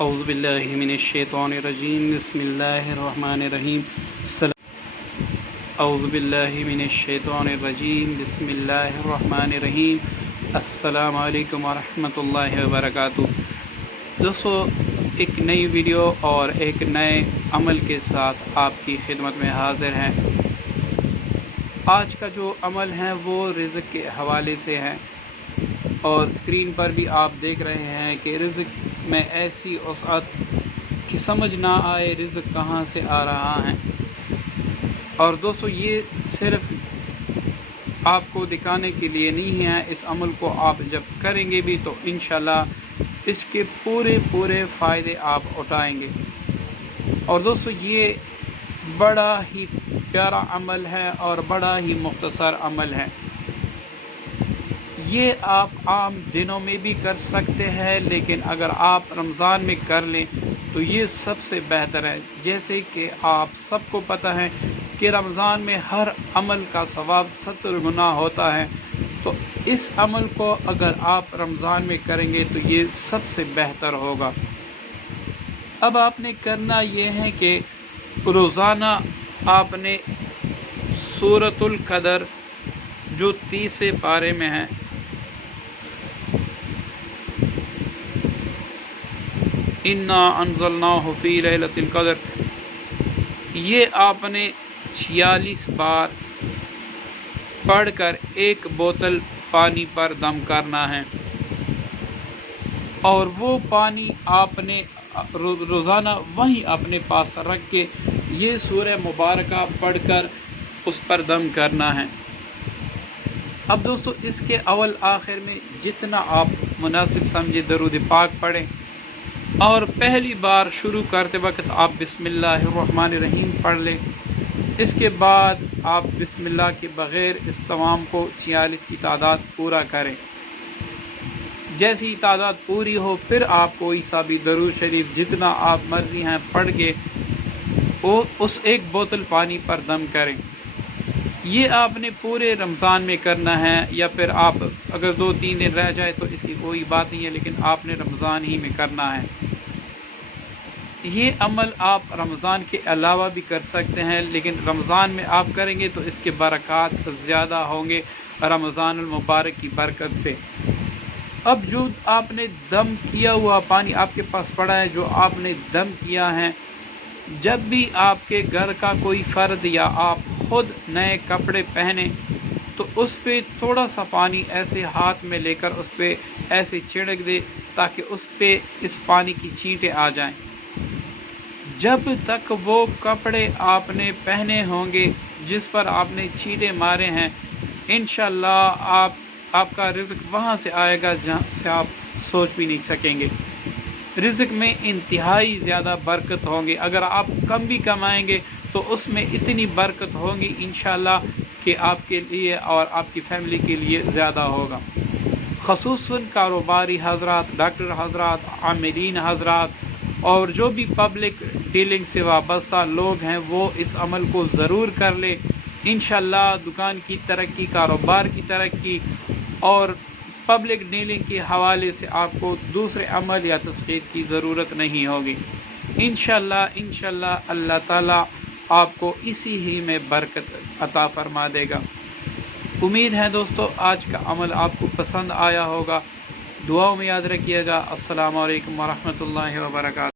اعوذ باللہ من الشیطان الرجیم بسم اللہ الرحمن الرحیم اعوذ باللہ من الشیطان الرجیم بسم اللہ الرحمن الرحیم السلام علیکم ورحمۃ اللہ وبرکاتہ۔ دوستو، ایک نئی ویڈیو اور ایک نئے عمل کے ساتھ آپ کی خدمت میں حاضر ہیں۔ آج کا جو عمل ہے وہ رزق کے حوالے سے ہے، اور اسکرین پر بھی آپ دیکھ رہے ہیں کہ رزق میں ایسی وسعت کہ سمجھ نہ آئے رزق کہاں سے آ رہا ہے۔ اور دوستو، یہ صرف آپ کو دکھانے کے لیے نہیں ہے، اس عمل کو آپ جب کریں گے بھی تو انشاءاللہ اس کے پورے فائدے آپ اٹھائیں گے۔ اور دوستو، یہ بڑا ہی پیارا عمل ہے اور بڑا ہی مختصر عمل ہے۔ یہ آپ عام دنوں میں بھی کر سکتے ہیں، لیکن اگر آپ رمضان میں کر لیں تو یہ سب سے بہتر ہے۔ جیسے کہ آپ سب کو پتہ ہے کہ رمضان میں ہر عمل کا ثواب 70 گنا ہوتا ہے، تو اس عمل کو اگر آپ رمضان میں کریں گے تو یہ سب سے بہتر ہوگا۔ اب آپ نے کرنا یہ ہے کہ روزانہ آپ نے سورۃ القدر جو 30ویں پارے میں ہے، اِنَّا أَنزَلْنَاهُ فِي لَيْلَةِ الْقَدْرِ، یہ آپ نے 46 بار پڑھ کر ایک بوتل پانی پر دم کرنا ہے، اور وہ پانی آپ نے روزانہ وہیں اپنے پاس رکھ کے یہ سورہ مبارکہ پڑھ کر اس پر دم کرنا ہے۔ اب دوستو، اس کے اول آخر میں جتنا آپ مناسب سمجھے درود پاک پڑھیں، اور پہلی بار شروع کرتے وقت آپ بسم اللہ الرحمن الرحیم پڑھ لیں۔ اس کے بعد آپ بسم اللہ کے بغیر اس تمام کو 46 کی تعداد پورا کریں۔ جیسی تعداد پوری ہو پھر آپ کوئی سا بھی درود شریف جتنا آپ مرضی ہیں پڑھ کے وہ اس ایک بوتل پانی پر دم کریں۔ یہ آپ نے پورے رمضان میں کرنا ہے، یا پھر آپ اگر 2-3 دن رہ جائے تو اس کی کوئی بات نہیں ہے، لیکن آپ نے رمضان ہی میں کرنا ہے۔ یہ عمل آپ رمضان کے علاوہ بھی کر سکتے ہیں، لیکن رمضان میں آپ کریں گے تو اس کے برکات زیادہ ہوں گے رمضان المبارک کی برکت سے۔ اب جو آپ نے دم کیا ہوا پانی آپ کے پاس پڑا ہے، جو آپ نے دم کیا ہے، جب بھی آپ کے گھر کا کوئی فرد یا آپ خود نئے کپڑے پہنے تو اس پہ تھوڑا سا پانی ایسے ہاتھ میں لے کر اس پہ ایسے چھڑک دے تاکہ اس پہ اس پانی کی چھینٹیں آ جائیں۔ جب تک وہ کپڑے آپ نے پہنے ہوں گے جس پر آپ نے چھینٹے مارے ہیں، انشاءاللہ آپ کا رزق وہاں سے آئے گا جہاں سے آپ سوچ بھی نہیں سکیں گے۔ رزق میں انتہائی زیادہ برکت ہوں گی۔ اگر آپ کم بھی کمائیں گے تو اس میں اتنی برکت ہوگی انشاءاللہ کہ آپ کے لیے اور آپ کی فیملی کے لیے زیادہ ہوگا۔ خصوصاً کاروباری حضرات، ڈاکٹر حضرات، عاملین حضرات اور جو بھی پبلک ڈیلنگ سے وابستہ لوگ ہیں وہ اس عمل کو ضرور کر لیں۔ انشاءاللہ دکان کی ترقی، کاروبار کی ترقی اور پبلک ڈیلنگ کے حوالے سے آپ کو دوسرے عمل یا تسخیر کی ضرورت نہیں ہوگی۔ انشاءاللہ اللہ تعالیٰ آپ کو اسی ہی میں برکت عطا فرما دے گا۔ امید ہے دوستو آج کا عمل آپ کو پسند آیا ہوگا۔ دعاؤں میں یاد رکھیے گا۔ السلام علیکم ورحمۃ اللہ وبرکاتہ۔